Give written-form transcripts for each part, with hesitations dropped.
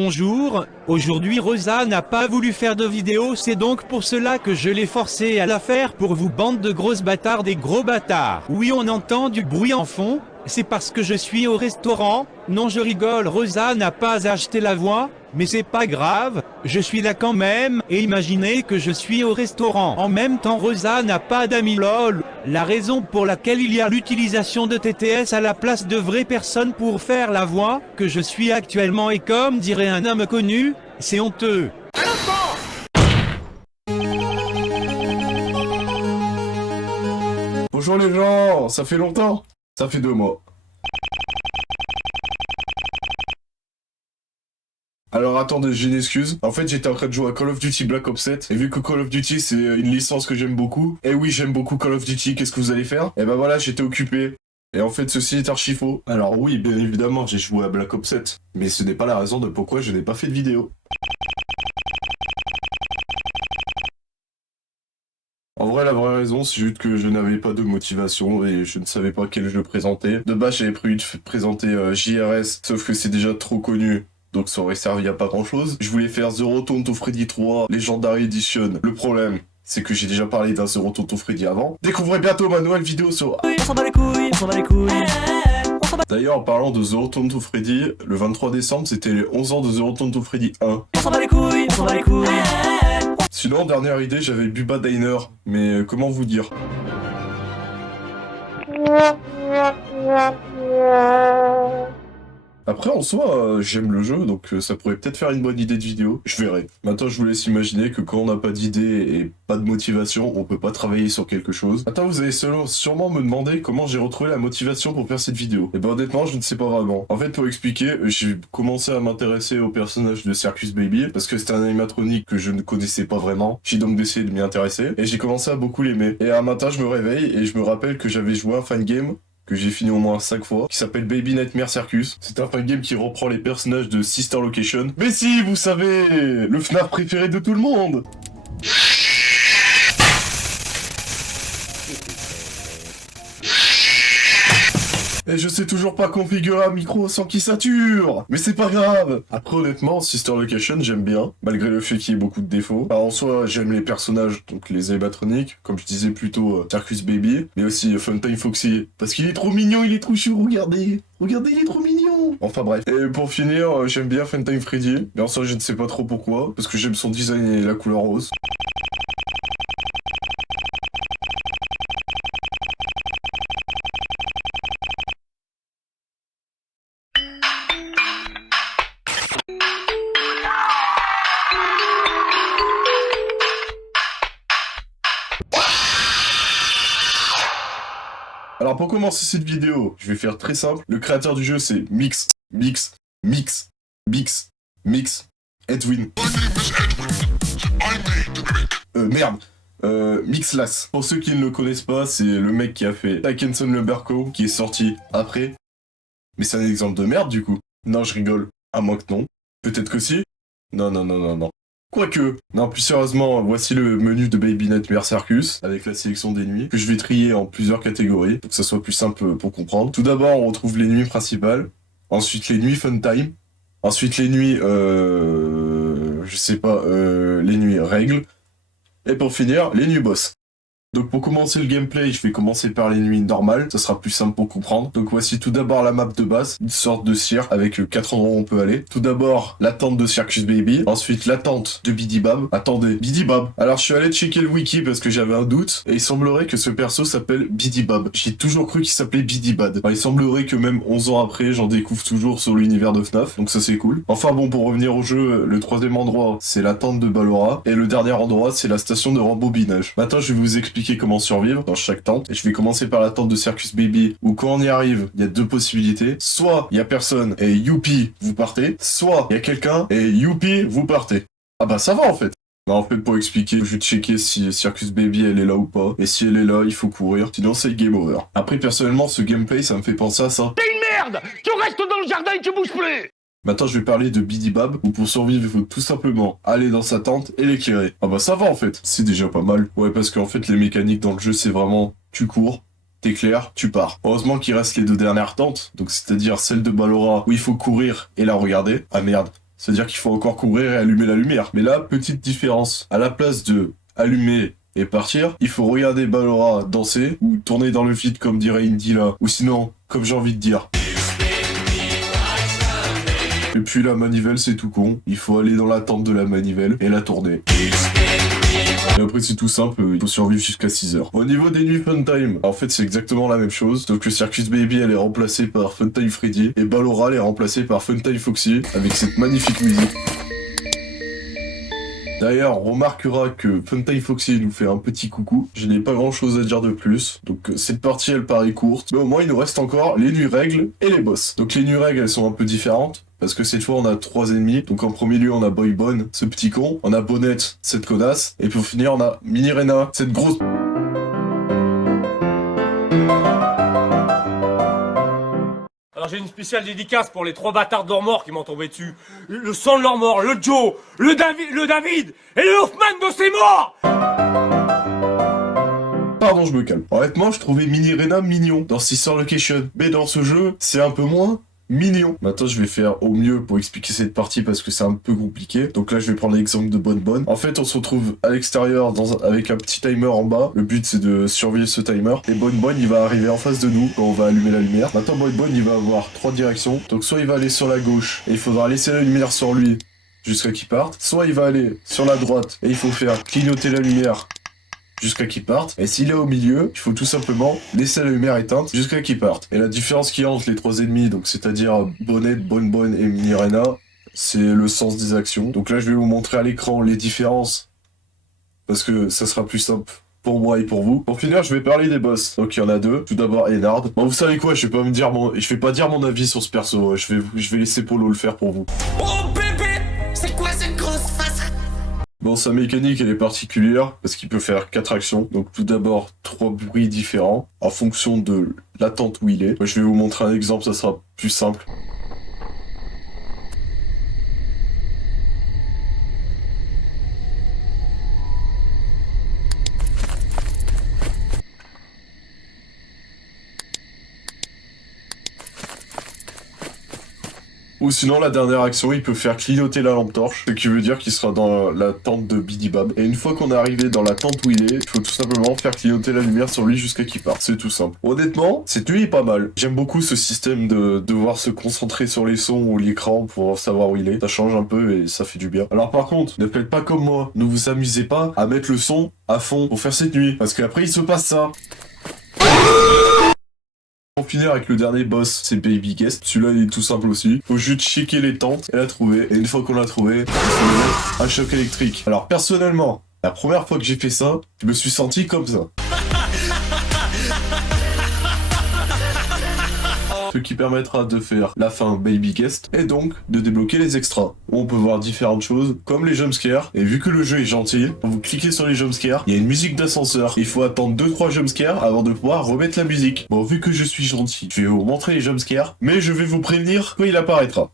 bonjour, aujourd'hui Rosa n'a pas voulu faire de vidéo, c'est donc pour cela que je l'ai forcée à la faire pour vous bande de grosses bâtards des gros bâtards. Oui, on entend du bruit en fond, c'est parce que je suis au restaurant. Non, je rigole, Rosa n'a pas acheté la voix, mais c'est pas grave, je suis là quand même, et imaginez que je suis au restaurant. En même temps, Rosa n'a pas d'amis lol, la raison pour laquelle il y a l'utilisation de TTS à la place de vraies personnes pour faire la voix, que je suis actuellement, et comme dirait un homme connu, c'est honteux. Bonjour les gens, ça fait longtemps. Ça fait 2 mois. Alors attendez, j'ai une excuse. En fait, j'étais en train de jouer à Call of Duty Black Ops 7. Et vu que Call of Duty, c'est une licence que j'aime beaucoup. Et oui, j'aime beaucoup Call of Duty, qu'est-ce que vous allez faire? Et ben voilà, j'étais occupé. Et en fait, ceci est archi faux. Alors oui, bien évidemment, j'ai joué à Black Ops 7. Mais ce n'est pas la raison de pourquoi je n'ai pas fait de vidéo. En vrai, la vraie raison, c'est juste que je n'avais pas de motivation et je ne savais pas quel jeu présenter. De base, j'avais prévu de présenter JRS, sauf que c'est déjà trop connu. Donc ça aurait servi à pas grand chose. Je voulais faire The Return to Freddy 3 Legendary Edition. Le problème, c'est que j'ai déjà parlé d'un The Return to Freddy avant. Découvrez bientôt ma nouvelle vidéo sur... On s'en bat les couilles, on s'en bat les couilles. D'ailleurs, en parlant de The Return to Freddy, le 23 décembre, c'était les 11 ans de The Return to Freddy 1. On s'en bat les couilles, on s'en bat les couilles. Sinon, dernière idée, j'avais Bubba Diner. Mais comment vous dire? Après, en soi, j'aime le jeu, donc ça pourrait peut-être faire une bonne idée de vidéo. Je verrai. Maintenant, je vous laisse imaginer que quand on n'a pas d'idée et pas de motivation, on peut pas travailler sur quelque chose. Attends, vous allez sûrement me demander comment j'ai retrouvé la motivation pour faire cette vidéo. Et ben honnêtement, je ne sais pas vraiment. En fait, pour expliquer, j'ai commencé à m'intéresser au personnage de Circus Baby, parce que c'était un animatronique que je ne connaissais pas vraiment. J'ai donc décidé de m'y intéresser, et j'ai commencé à beaucoup l'aimer. Et un matin, je me réveille, et je me rappelle que j'avais joué à un fan game que j'ai fini au moins 5 fois, qui s'appelle Baby Nightmare Circus. C'est un fan game qui reprend les personnages de Sister Location. Mais si, vous savez, le FNAF préféré de tout le monde. Et je sais toujours pas configurer un micro sans qu'il sature. Mais c'est pas grave. Après honnêtement, Sister Location j'aime bien, malgré le fait qu'il y ait beaucoup de défauts. Alors, en soi, j'aime les personnages, donc les animatroniques, comme je disais plutôt Circus Baby, mais aussi Funtime Foxy, parce qu'il est trop mignon, il est trop chou, regardez. Regardez, il est trop mignon. Enfin bref. Et pour finir, j'aime bien Funtime Freddy, mais en soi je ne sais pas trop pourquoi, parce que j'aime son design et la couleur rose. Alors pour commencer cette vidéo, je vais faire très simple. Le créateur du jeu c'est Edwin. Mixlas. Pour ceux qui ne le connaissent pas, c'est le mec qui a fait Dickinson le Berco, qui est sorti après. Mais c'est un exemple de merde du coup. Non, je rigole. À moins que non. Peut-être que si. Non. Quoique. Non, plus sérieusement, voici le menu de Baby Nightmare Circus, avec la sélection des nuits, que je vais trier en plusieurs catégories, pour que ça soit plus simple pour comprendre. Tout d'abord, on retrouve les nuits principales, ensuite les nuits fun time, ensuite les nuits, les nuits règles, et pour finir, les nuits boss. Donc pour commencer le gameplay, je vais commencer par les nuits normales, ça sera plus simple pour comprendre. Donc voici tout d'abord la map de base, une sorte de cirque avec 4 endroits où on peut aller. Tout d'abord la tente de Circus Baby, ensuite la tente de Bidybab. Attendez, Bidybab. Alors je suis allé checker le wiki parce que j'avais un doute, et il semblerait que ce perso s'appelle Bidybab. J'ai toujours cru qu'il s'appelait Bidybad. Alors, il semblerait que même 11 ans après, j'en découvre toujours sur l'univers de FNAF, donc ça c'est cool. Enfin bon, pour revenir au jeu, le troisième endroit c'est la tente de Ballora, et le dernier endroit c'est la station de rembobinage. Maintenant je vais vous expliquer comment survivre dans chaque tente. Et je vais commencer par la tente de Circus Baby, où quand on y arrive, il y a 2 possibilités. Soit il y a personne et youpi, vous partez. Soit il y a quelqu'un et youpi, vous partez. Ah bah ça va en fait. Non, en fait, pour expliquer, je vais checker si Circus Baby elle est là ou pas. Et si elle est là, il faut courir. Sinon, c'est le game over. Après, personnellement, ce gameplay, ça me fait penser à ça. T'es une merde! Tu restes dans le jardin et tu bouges plus! Maintenant, je vais parler de Bidybab, où pour survivre, il faut tout simplement aller dans sa tente et l'éclairer. Ah bah ça va en fait, c'est déjà pas mal. Ouais, parce qu'en fait, les mécaniques dans le jeu, c'est vraiment, tu cours, t'éclaires, tu pars. Heureusement qu'il reste les 2 dernières tentes, donc c'est-à-dire celle de Ballora, où il faut courir et la regarder. Ah merde, C'est-à-dire qu'il faut encore couvrir et allumer la lumière. Mais là, petite différence. À la place de allumer et partir, il faut regarder Ballora danser, ou tourner dans le vide comme dirait Indy là, ou sinon, comme j'ai envie de dire. Et puis la manivelle c'est tout con, il faut aller dans la tente de la manivelle et la tourner. Et après c'est tout simple, il faut survivre jusqu'à 6 heures. Au niveau des nuits Funtime, en fait c'est exactement la même chose, donc le Circus Baby elle est remplacée par Funtime Freddy, et Ballora elle est remplacée par Funtime Foxy, avec cette magnifique musique. D'ailleurs, on remarquera que Funtime Foxy nous fait un petit coucou. Je n'ai pas grand chose à dire de plus. Donc cette partie elle paraît courte. Mais au moins il nous reste encore les nuits règles et les boss. Donc les nuits règles elles sont un peu différentes. Parce que cette fois on a 3 ennemis. Donc en premier lieu on a Boy Bon, ce petit con. On a Bonnette, cette connasse. Et pour finir on a Mini Rena, cette grosse... Alors j'ai une spéciale dédicace pour les 3 bâtards de leur mort qui m'ont tombé dessus. Le sang de leur mort, le Joe, le David et le Hoffman de ses morts. Pardon, je me calme. Honnêtement, je trouvais Mini Rena mignon dans Sister Location. Mais dans ce jeu, c'est un peu moins mignon. Maintenant, je vais faire au mieux pour expliquer cette partie parce que c'est un peu compliqué. Donc là, je vais prendre l'exemple de Bonne. En fait, on se retrouve à l'extérieur avec un petit timer en bas. Le but, c'est de surveiller ce timer. Et Bonne, il va arriver en face de nous quand on va allumer la lumière. Maintenant, Bonne, il va avoir 3 directions. Donc soit il va aller sur la gauche et il faudra laisser la lumière sur lui jusqu'à qu'il parte. Soit il va aller sur la droite et il faut faire clignoter la lumière jusqu'à qu'il parte. Et s'il est au milieu, il faut tout simplement laisser la lumière éteinte jusqu'à qu'il parte. Et la différence qu'il y a entre les 3 ennemis, donc c'est-à-dire Bonnette, Bonne et Mini Rena, c'est le sens des actions. Donc là, je vais vous montrer à l'écran les différences, parce que ça sera plus simple pour moi et pour vous. Pour finir, je vais parler des boss. Donc il y en a 2. Tout d'abord, Ennard. Bon, vous savez quoi, je vais pas dire mon avis sur ce perso. Je vais laisser Polo le faire pour vous. Oh bébé, c'est quoi cette grosse face? Bon, sa mécanique, elle est particulière, parce qu'il peut faire 4 actions. Donc tout d'abord, 3 bruits différents, en fonction de l'attente où il est. Moi, je vais vous montrer un exemple, ça sera plus simple. Ou sinon, la dernière action, il peut faire clignoter la lampe torche, ce qui veut dire qu'il sera dans la tente de Bidibab. Et une fois qu'on est arrivé dans la tente où il est, il faut tout simplement faire clignoter la lumière sur lui jusqu'à qu'il parte. C'est tout simple. Honnêtement, cette nuit est pas mal. J'aime beaucoup ce système de devoir se concentrer sur les sons ou l'écran pour savoir où il est. Ça change un peu et ça fait du bien. Alors par contre, ne faites pas comme moi. Ne vous amusez pas à mettre le son à fond pour faire cette nuit. Parce qu'après, il se passe ça. Pour finir avec le dernier boss, c'est Baby Guest. Celui-là, il est tout simple aussi. Faut juste checker les tentes et la trouver. Et une fois qu'on l'a trouvé, il faut lui mettre un choc électrique. Alors personnellement, la première fois que j'ai fait ça, je me suis senti comme ça. Ce qui permettra de faire la fin Baby Guest et donc de débloquer les extras. On peut voir différentes choses comme les jumpscares. Et vu que le jeu est gentil, quand vous cliquez sur les jumpscares, il y a une musique d'ascenseur. Il faut attendre 2-3 jumpscares avant de pouvoir remettre la musique. Bon, vu que je suis gentil, je vais vous montrer les jumpscares, mais je vais vous prévenir quand il apparaîtra.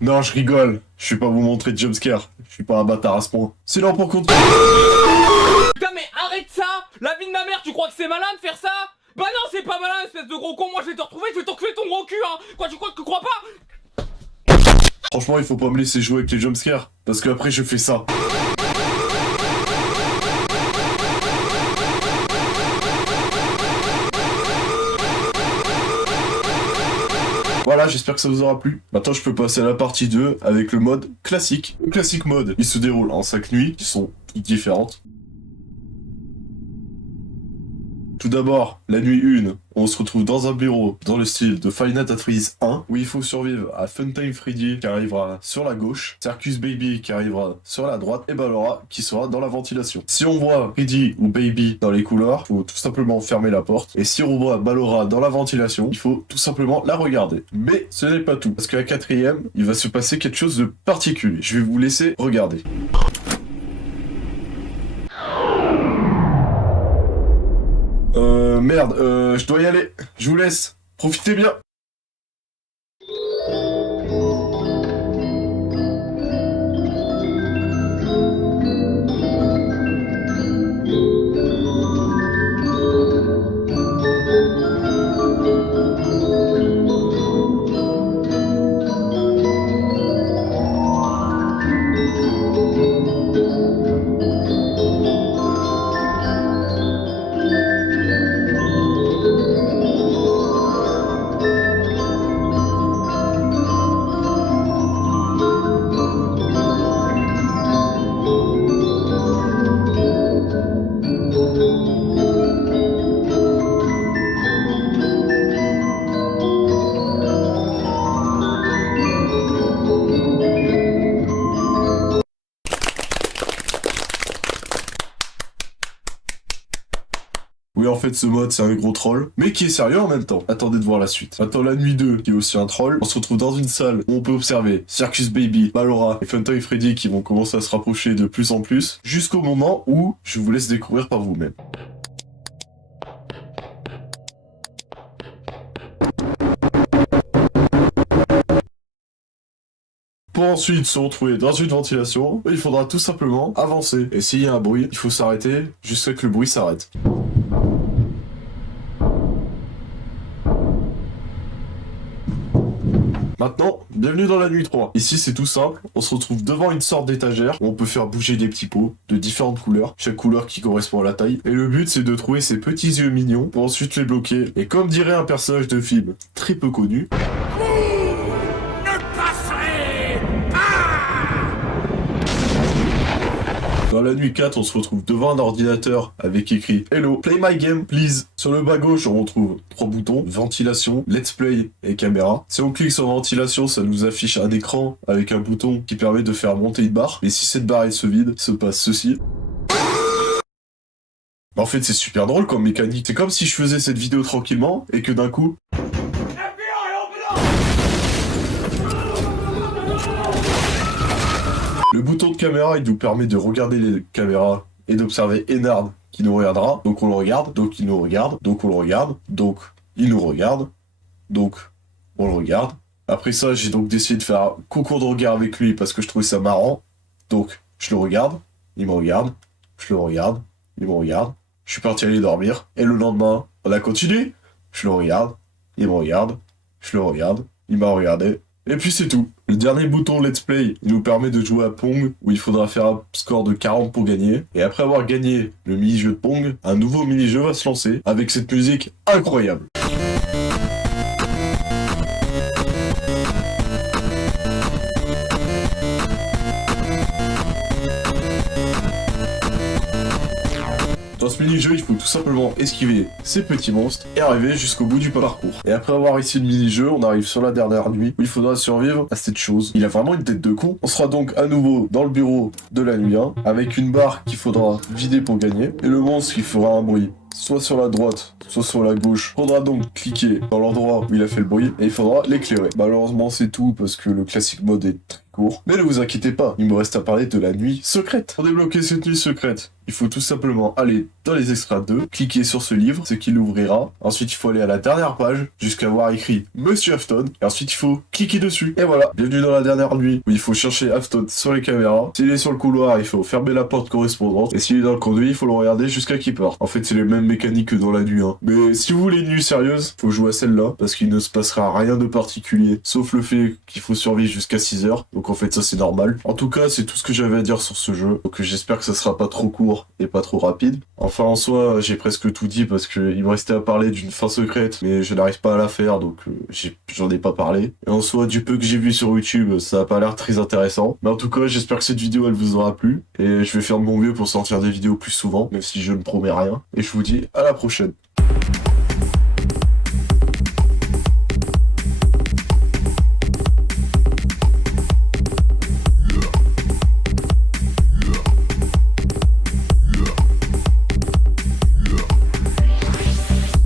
Non, je rigole. Je vais pas vous montrer de jumpscare. Je suis pas un bâtard à ce point. Sinon, pour continuer... Putain mais arrête ça! La vie de ma mère, tu crois que c'est malin de faire ça? Bah non, c'est pas malin, espèce de gros con, moi je vais te retrouver, je vais t'enculer ton gros cul, hein! Quoi, tu crois pas? Franchement, il faut pas me laisser jouer avec les jumpscares, parce que après je fais ça. Voilà, j'espère que ça vous aura plu. Maintenant, je peux passer à la partie 2 avec le mode classique. Le classique mode, il se déroule en 5 nuits, qui sont toutes différentes. Tout d'abord, la nuit 1, on se retrouve dans un bureau dans le style de Five Nights at Freddy's 1, où il faut survivre à Funtime Freddy qui arrivera sur la gauche, Circus Baby qui arrivera sur la droite, et Ballora qui sera dans la ventilation. Si on voit Freddy ou Baby dans les couloirs, il faut tout simplement fermer la porte, et si on voit Ballora dans la ventilation, il faut tout simplement la regarder. Mais ce n'est pas tout, parce qu'à la 4ème, il va se passer quelque chose de particulier. Je vais vous laisser regarder. Merde, je dois y aller. Je vous laisse. Profitez bien. Oui, en fait, ce mode, c'est un gros troll, mais qui est sérieux en même temps. Attendez de voir la suite. Maintenant, la nuit 2, qui est aussi un troll, on se retrouve dans une salle où on peut observer Circus Baby, Ballora et Funtime Freddy qui vont commencer à se rapprocher de plus en plus, jusqu'au moment où je vous laisse découvrir par vous-même. Pour ensuite se retrouver dans une ventilation, il faudra tout simplement avancer. Et s'il y a un bruit, il faut s'arrêter jusqu'à ce que le bruit s'arrête. Maintenant, bienvenue dans la nuit 3. Ici, c'est tout simple. On se retrouve devant une sorte d'étagère où on peut faire bouger des petits pots de différentes couleurs, chaque couleur qui correspond à la taille. Et le but, c'est de trouver ces petits yeux mignons pour ensuite les bloquer. Et comme dirait un personnage de film très peu connu, dans la nuit 4, on se retrouve devant un ordinateur avec écrit « Hello, play my game, please ». Sur le bas gauche, on retrouve 3 boutons, ventilation, let's play et caméra. Si on clique sur ventilation, ça nous affiche un écran avec un bouton qui permet de faire monter une barre. Et si cette barre elle se vide, se passe ceci. En fait, c'est super drôle comme mécanique. C'est comme si je faisais cette vidéo tranquillement et que d'un coup... Le bouton de caméra, il nous permet de regarder les caméras et d'observer Ennard qui nous regardera. Donc on le regarde, donc il nous regarde, donc on le regarde, donc il nous regarde, donc on le regarde. Après ça, j'ai donc décidé de faire un concours de regard avec lui parce que je trouvais ça marrant. Donc je le regarde, il me regarde, je le regarde, il me regarde. Je suis parti aller dormir et le lendemain, on a continué. Je le regarde, il me regarde, je le regarde, il m'a regardé. Et puis c'est tout. Le dernier bouton Let's Play, il nous permet de jouer à Pong, où il faudra faire un score de 40 pour gagner. Et après avoir gagné le mini-jeu de Pong, un nouveau mini-jeu va se lancer, avec cette musique incroyable. Dans ce mini-jeu, il faut tout simplement esquiver ces petits monstres et arriver jusqu'au bout du parcours. Et après avoir réussi le mini-jeu, on arrive sur la dernière nuit où il faudra survivre à cette chose. Il a vraiment une tête de con. On sera donc à nouveau dans le bureau de la nuit 1 avec une barre qu'il faudra vider pour gagner et le monstre qui fera un bruit. Soit sur la droite, soit sur la gauche. Il faudra donc cliquer dans l'endroit où il a fait le bruit et il faudra l'éclairer. Malheureusement, c'est tout parce que le classique mode est très court. Mais ne vous inquiétez pas, il me reste à parler de la nuit secrète. Pour débloquer cette nuit secrète, il faut tout simplement aller dans les extras 2, cliquer sur ce livre, ce qui l'ouvrira. Ensuite, il faut aller à la dernière page jusqu'à voir écrit Monsieur Afton. Et ensuite, il faut cliquer dessus. Et voilà, bienvenue dans la dernière nuit où il faut chercher Afton sur les caméras. S'il est sur le couloir, il faut fermer la porte correspondante. Et s'il est dans le conduit, il faut le regarder jusqu'à qu'il parte. En fait, c'est les mêmes mécaniques que dans la nuit 1. Mais si vous voulez une nuit sérieuse, faut jouer à celle-là parce qu'il ne se passera rien de particulier, sauf le fait qu'il faut survivre jusqu'à 6 heures. Donc en fait, ça c'est normal. En tout cas, c'est tout ce que j'avais à dire sur ce jeu. Donc j'espère que ça sera pas trop court et pas trop rapide. Enfin, en soi, j'ai presque tout dit parce qu'il me restait à parler d'une fin secrète, mais je n'arrive pas à la faire, donc j'en ai pas parlé. Et en soi, du peu que j'ai vu sur YouTube, ça a pas l'air très intéressant. Mais en tout cas, j'espère que cette vidéo, elle vous aura plu. Et je vais faire de mon mieux pour sortir des vidéos plus souvent, même si je ne promets rien. Et je vous dis à la prochaine.